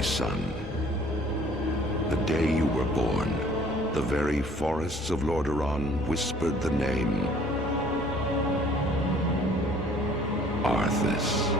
my son. The day you were born, the very forests of Lordaeron whispered the name Arthas.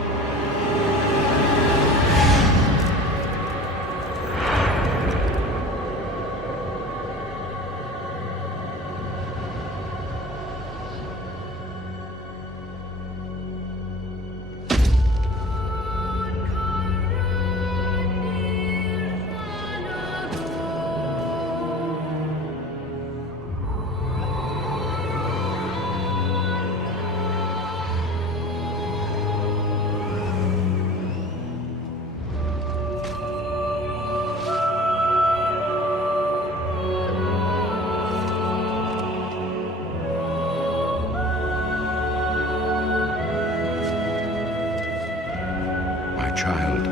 Child,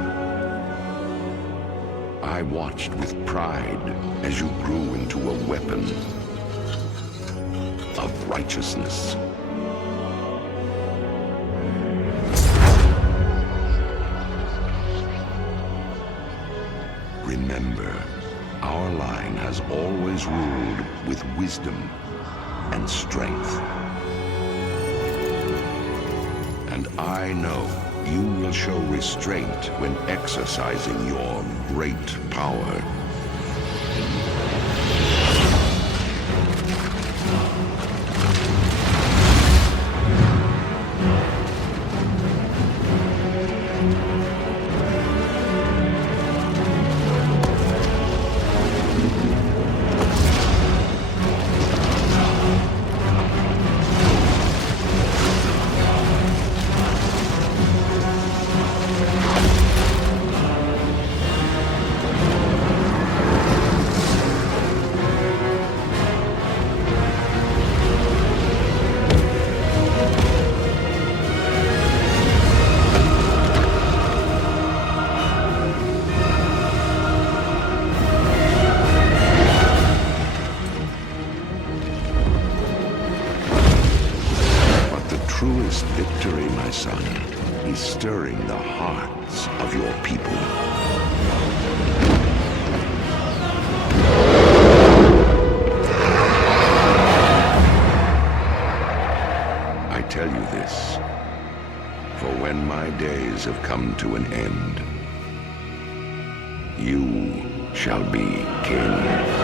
I watched with pride as you grew into a weapon of righteousness. Remember, our line has always ruled with wisdom and strength. And I know you will show restraint when exercising your great power. Truest victory, my son, is stirring the hearts of your people. I tell you this, for when my days have come to an end, you shall be king.